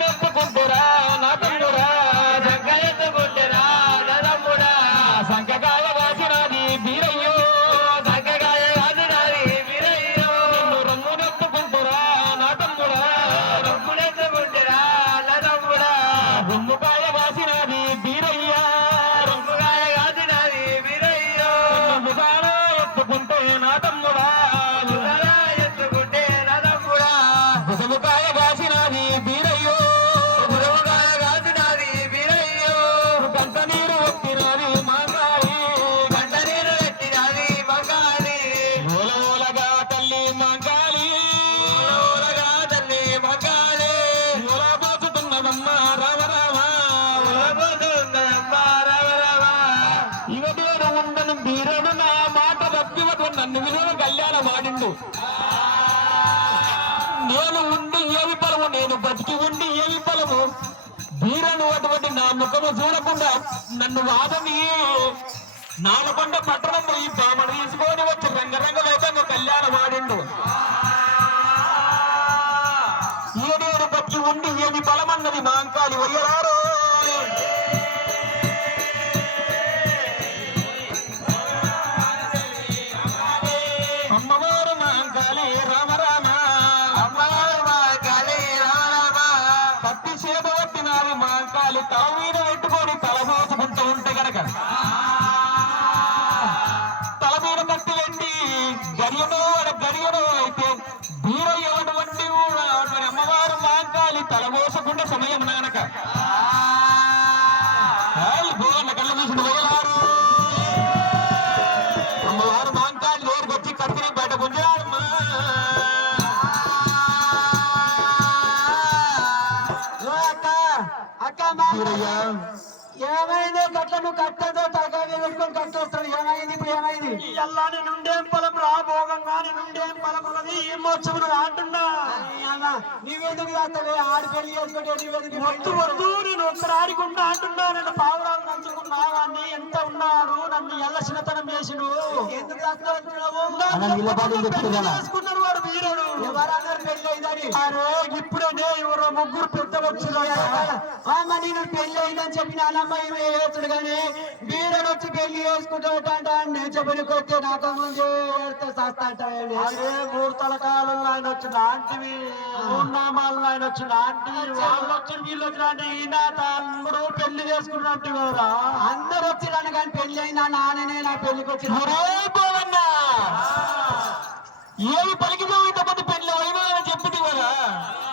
సంకనెత్తుకుంటురా నా తమ్ముడా సంకనెత్తుకుంటురా నా తమ్ముడా సంకకాయ వాసినది బీరయ్యో సంకకాయ వాసినది బీరయ్యో నిన్ను రొమ్మునెత్తుకుంటురా నా తమ్ముడా రొమ్మునెత్తుకుంటురా నా తమ్ముడా రొమ్ముకాయ వాసినది బీరయ్యా రొమ్ముకాయ వాసినది బీరయ్యో ముఖాన ఎత్తుకుంటే నా తమ్ముడా ముఖముకాయ కాసినది బీరయ్యో ముఖముకాయ కాసినది బీరయ్యో గంట నీరు పెట్టినది మంగాలి గంట నీరు పెట్టినది మంగాలి మూలమూలగా తల్లి మంగాలి మూలమూలగా తల్లి మంగాలి మూలపోతున్నదమ్మ రామరామ మూలపోతున్నదమ్మ రామరామ ఇవటేను ఉండను బీరను నా మాట తప్పివటు నన్ను విలువ కళ్యాణ వాడిండు నేను ఉండి ఏమి బలము నేను బతికి ఉండి ఏమి బలము బీరను అటువంటి నా ముఖము చూడకుండా నన్ను వాదని నాలుగొండ పట్టణం ఈ బామను తీసుకొని వచ్చి రంగరంగ వైభవంగా కళ్యాణం ఆడిండు నేను బతికి ఉండి ఏమి బలమన్నది మాంకాలి వయ్యరారు అమ్మవారు మాంకాలి రామరామ పట్టి చేత పట్టినావి మాంకాలి తల మీద పెట్టుకొని తల మోసుకుంటూ ఉంటే గనక తల మీద కట్టి వెండి గడియను గడియను అయితే బీరయ్యటువంటి అమ్మవారు మాంకాలి తల మోసుకుంటే సమయం నానక భూగన్న కళ్ళ చూసిన పోగలారు అమ్మవారు మాంకాలి నేరుకు వచ్చి కత్తిని బయట గుంజాడమ్మా ఏమైంది గట్ల నువ్వు కట్టదో తలకాయ పెట్టుకొని కట్టొస్తాడు ఏమైంది ఇప్పుడు ఏమైంది ఎల్లాని నుండేం పొలం రా భోగంగాని నుండేం పొలం ఉన్నది ఏం మోక్షము అంటున్నా నీవెందుకు చేస్తావే ఆడి పెళ్లి చేసుకుంటే వద్దు వద్దు నేను ఒక్కరు ఆడుకుంటా అంటున్నా నేను పావురాలు నంచుకున్నా వాడిని ఎంత ఉన్నాడు నన్ను ఎల్లసినతనం చేసిడు ఎందుకు చేస్తావు చేసుకున్నాడు వాడు వీరుడు ఎవరన్నారు పెళ్లి అయిందని అరే ఇప్పుడే ఎవరో ముగ్గురు పెద్ద నేను పెళ్లి అయిందని చెప్పిన అమ్మాయి వేయొచ్చుడు కానీ వీరుడు వచ్చి పెళ్లి చేసుకుంటాట నేను చెప్పనికి వస్తే నాకు ముందు అదే మూడు తలకాలలో ఆయన వచ్చిన ఆంటివి మూడు నామాలలో ఆయన వచ్చిన ఆంటీ వాళ్ళు వచ్చిన వీళ్ళు వచ్చిన ఆంటీ ఈయన తమ్ముడు పెళ్లి చేసుకున్నట్టు కదా అందరు వచ్చిరాను కానీ పెళ్లి అయినా నాన్ననే నా పెళ్లికి వచ్చిన ఏమి పలికితో ఇంతమంది పెళ్లి అయినా చెప్పింది కదా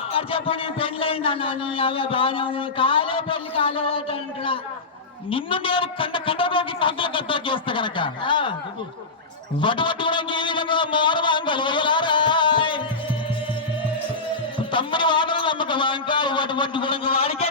ఇక్కడ చెప్పు నేను పెళ్లి అయిందా నాన్న అవే బాగానే కాలే పెళ్లి కాలేదు అంటున్నా నిన్ను నేను కండపోకి కంకల కట్ట చేస్తా కనుక వటు కూడా ఏ విధంగా మారవాంగలు తమ్ముని వాదన నమ్మకం అంకాలు వటు కూడా వాడికే